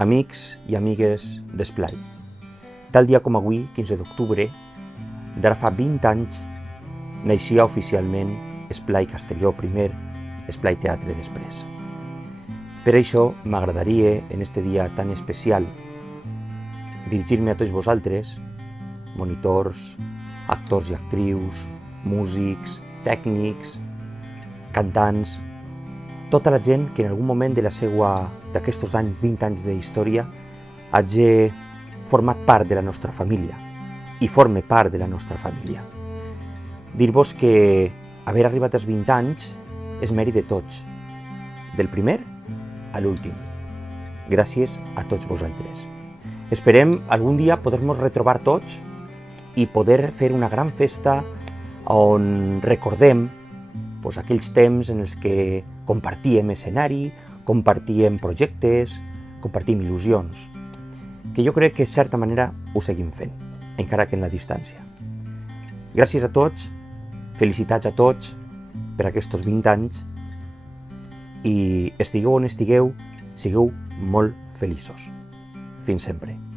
Amics i amigues d'Esplai, tal dia com avui, 15 d'octubre, d'ara fa 20 anys, naixia oficialment Esplai Castelló primer, Esplai Teatre després. Per això m'agradaria, en este dia tan especial, dirigir-me a tots vosaltres, monitors, actors i actrius, músics, tècnics, cantants, tota la gent que en algun moment d'aquests anys, 20 anys d'història, hagi format part de la nostra família i forme part de la nostra família. Dir-vos que haver arribat als 20 anys és mèrit de tots, del primer a l'últim. Gràcies a tots vosaltres. Esperem algun dia poder-nos retrobar tots i poder fer una gran festa on recordem aquells temps en els que compartíem escenari, compartíem projectes, compartíem il·lusions, que jo crec que de certa manera ho seguim fent, encara que en la distància. Gràcies a tots, felicitats a tots per aquests 20 anys i estigueu on estigueu, sigueu molt feliços. Fins sempre.